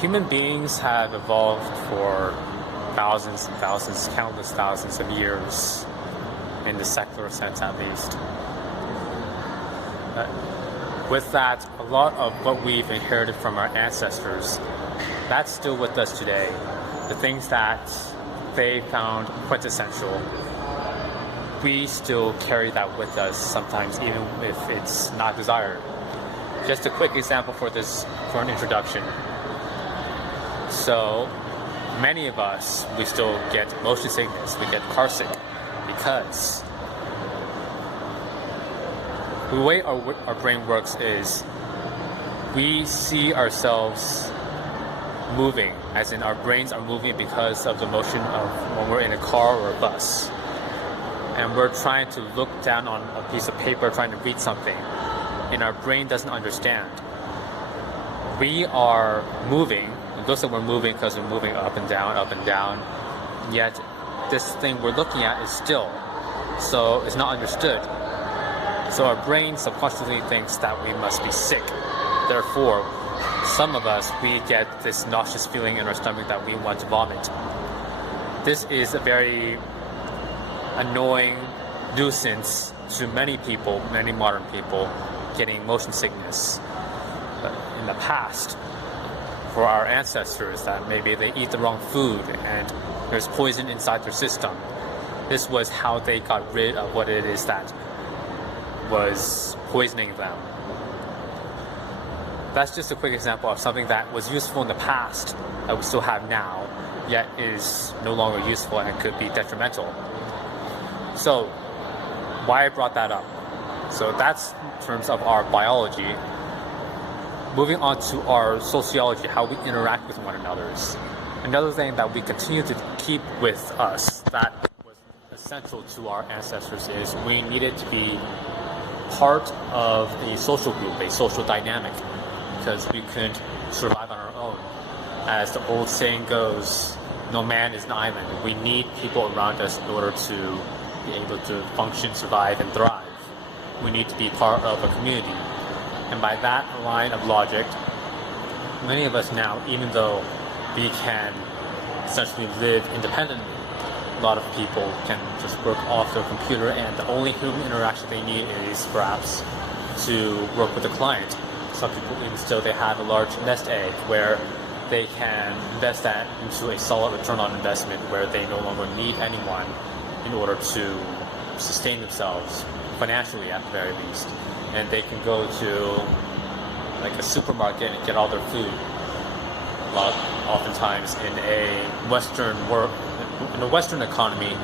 Human beings have evolved for thousands and thousands, countless thousands of years, in the secular sense at least. With that, a lot of what we've inherited from our ancestors, that's still with us today. The things that they found quintessential, we still carry that with us sometimes, even if it's not desired. Just a quick example for an introduction. So, many of us, we still get motion sickness, we get car sick, because the way our brain works is we see ourselves moving, as in our brains are moving because of the motion of when we're in a car or a bus. And we're trying to look down on a piece of paper, trying to read something, and our brain doesn't understand. We are moving. It looks like we're moving because we're moving up and down, yet this thing we're looking at is still, so it's not understood. So our brain subconsciously thinks that we must be sick. Therefore, some of us, we get this nauseous feeling in our stomach that we want to vomit. This is a very annoying nuisance to many people, many modern people, getting motion sickness. But in the past, for our ancestors, that maybe they eat the wrong food and there's poison inside their system, this was how they got rid of what it is that was poisoning them. That's just a quick example of something that was useful in the past that we still have now, yet is no longer useful and could be detrimental. So, why I brought that up? So that's in terms of our biology. Moving on to our sociology, how we interact with one another. Another thing that we continue to keep with us that was essential to our ancestors is we needed to be part of a social group, a social dynamic, because we couldn't survive on our own. As the old saying goes, no man is an island. We need people around us in order to be able to function, survive, and thrive. We need to be part of a community. And by that line of logic, many of us now, even though we can essentially live independently, a lot of people can just work off their computer, and the only human interaction they need is perhaps to work with a client. Some people even still, they have a large nest egg where they can invest that into a solid return on investment where they no longer need anyone in order to sustain themselves financially at the very least. And they can go to like a supermarket and get all their food. Oftentimes in a Western economy,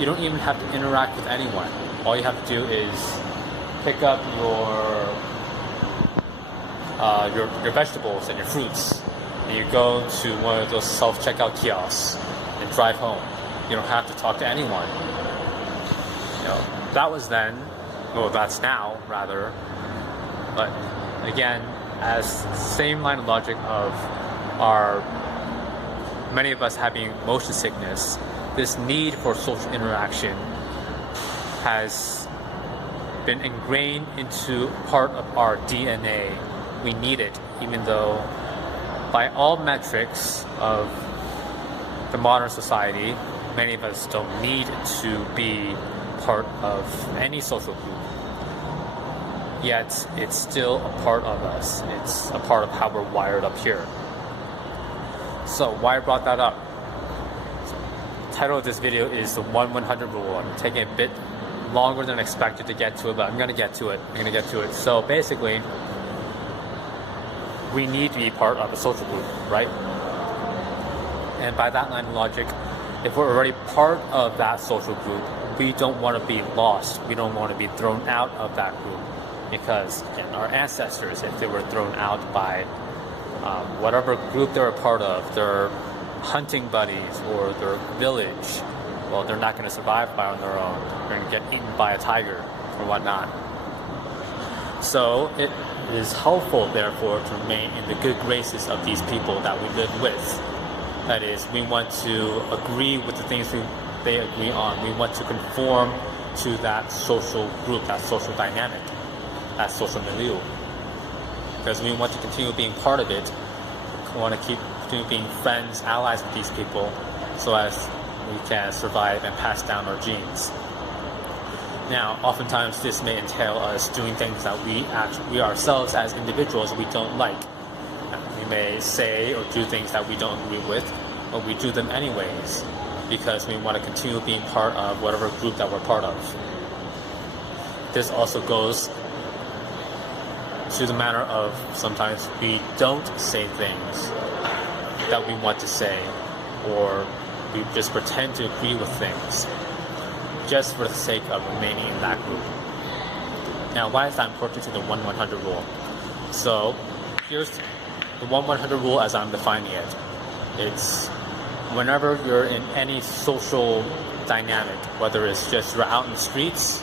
you don't even have to interact with anyone. All you have to do is pick up your vegetables and your fruits, and you go to one of those self-checkout kiosks and drive home. You don't have to talk to anyone. That was then. Well, that's now, rather. But again, as same line of logic of many of us having motion sickness, this need for social interaction has been ingrained into part of our DNA. We need it, even though by all metrics of the modern society, many of us don't need to be part of any social group. Yet, it's still a part of us. It's a part of how we're wired up here. So, why I brought that up? The title of this video is the 1-100 rule. I'm taking a bit longer than expected to get to it, but I'm going to get to it. So, basically, we need to be part of a social group, right? And by that line of logic, if we're already part of that social group, we don't want to be lost. We don't want to be thrown out of that group. Because, again, our ancestors, if they were thrown out by whatever group they were part of, their hunting buddies or their village, well, they're not going to survive on their own. They're going to get eaten by a tiger or whatnot. So it is helpful, therefore, to remain in the good graces of these people that we live with. That is, we want to agree with the things they agree on. We want to conform to that social group, that social dynamic, that social milieu. Because we want to continue being part of it. We want to continue being friends, allies with these people, so as we can survive and pass down our genes. Now, oftentimes this may entail us doing things that we ourselves as individuals we don't like. We may say or do things that we don't agree with, but we do them anyways because we want to continue being part of whatever group that we're part of. This also goes to the manner of sometimes we don't say things that we want to say, or we just pretend to agree with things just for the sake of remaining in that group. Now, why is that important to the 1-100 rule? So here's the 1-100 rule as I'm defining it. It's whenever you're in any social dynamic, whether it's just you're out in the streets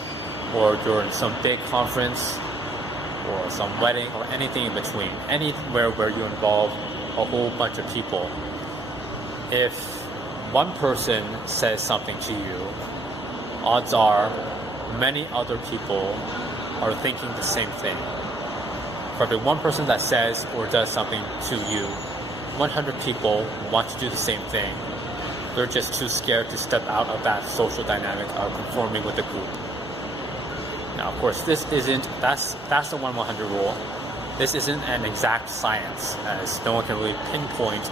or you're in some big conference or some wedding or anything in between, anywhere where you involve a whole bunch of people, if one person says something to you, odds are many other people are thinking the same thing. For every one person that says or does something to you, 100 people want to do the same thing. They're just too scared to step out of that social dynamic of conforming with the group. Now, of course, that's the 1-100 rule. This isn't an exact science, as no one can really pinpoint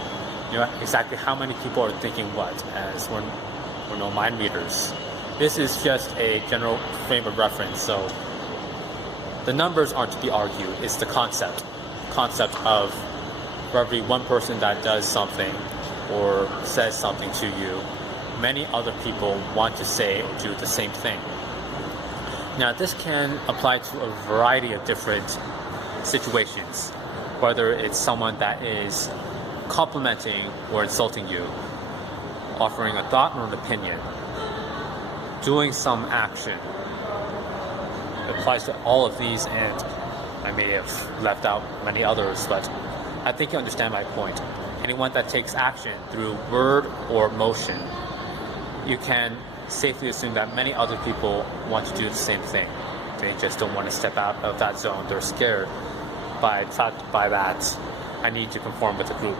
exactly how many people are thinking what, as we're no mind readers. This is just a general frame of reference, so the numbers aren't to be argued. It's the concept of for every one person that does something or says something to you, many other people want to say or do the same thing. Now, this can apply to a variety of different situations, whether it's someone that is complimenting or insulting you, offering a thought or an opinion, doing some action. It applies to all of these, and I may have left out many others, but I think you understand my point. Anyone that takes action through word or motion, you can safely assume that many other people want to do the same thing. They just don't want to step out of that zone. They're scared by that. I need to conform with the group.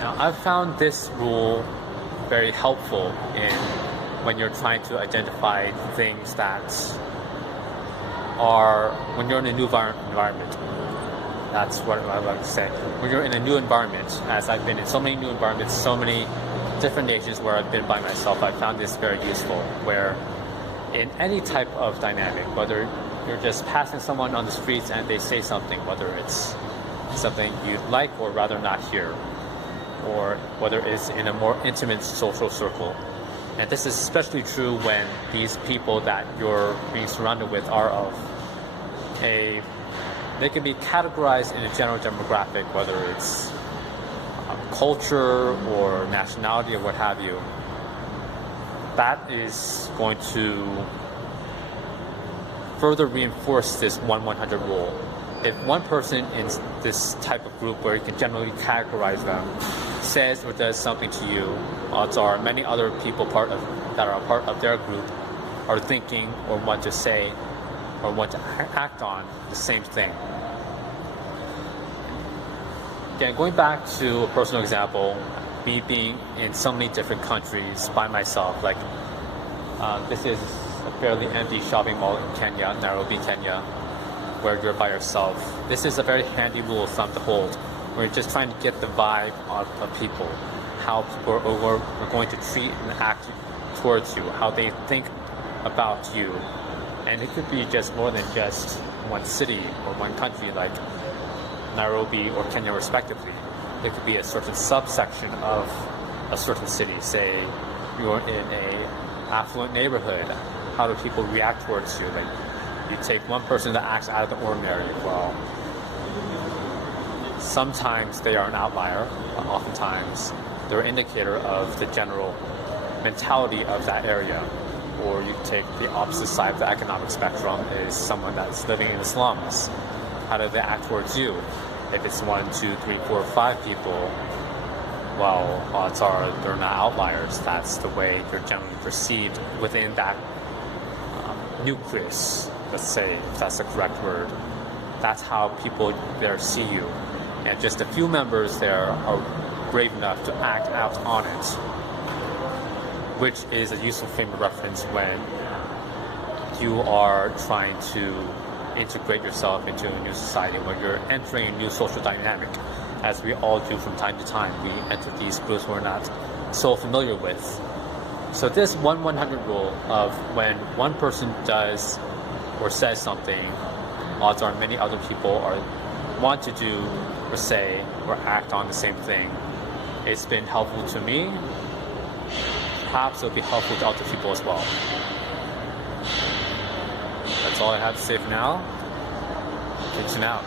Now, I've found this rule very helpful when you're trying to identify things that are, when you're in a new environment. That's what I like to say. When you're in a new environment, as I've been in so many new environments, so many different nations where I've been by myself, I found this very useful, where in any type of dynamic, whether you're just passing someone on the streets and they say something, whether it's something you'd like or rather not hear, or whether it's in a more intimate social circle. And this is especially true when these people that you're being surrounded with are of they can be categorized in a general demographic, whether it's culture or nationality or what have you. That is going to further reinforce this 1-100 rule. If one person in this type of group where you can generally categorize them says or does something to you, odds are many other people that are a part of their group are thinking or want to say or want to act on the same thing. Again, going back to a personal example, me being in so many different countries by myself, like this is a fairly empty shopping mall in Kenya, Nairobi, Kenya, where you're by yourself. This is a very handy rule of thumb to hold. We're just trying to get the vibe of people, how people are going to treat and act towards you, how they think about you. And it could be just more than just one city or one country like Nairobi or Kenya respectively. It could be a certain subsection of a certain city. Say you're in a affluent neighborhood, how do people react towards you? Like, you take one person that acts out of the ordinary, well, sometimes they are an outlier, but oftentimes they're an indicator of the general mentality of that area. Or you take the opposite side of the economic spectrum, is someone that's living in the slums. How do they act towards you? If it's 1, 2, 3, 4, 5 people, well, odds are they're not outliers. That's the way you're generally perceived within that nucleus, let's say, if that's the correct word. That's how people there see you. and just a few members there are brave enough to act out on it, which is a useful frame of reference when you are trying to integrate yourself into a new society, when you're entering a new social dynamic, as we all do from time to time. We enter these groups we're not so familiar with. So this 1-100 rule of when one person does or says something, odds are many other people want to do or say or act on the same thing. It's been helpful to me. Perhaps it'll be helpful to other people as well. That's all I have to say for now. Kingston out.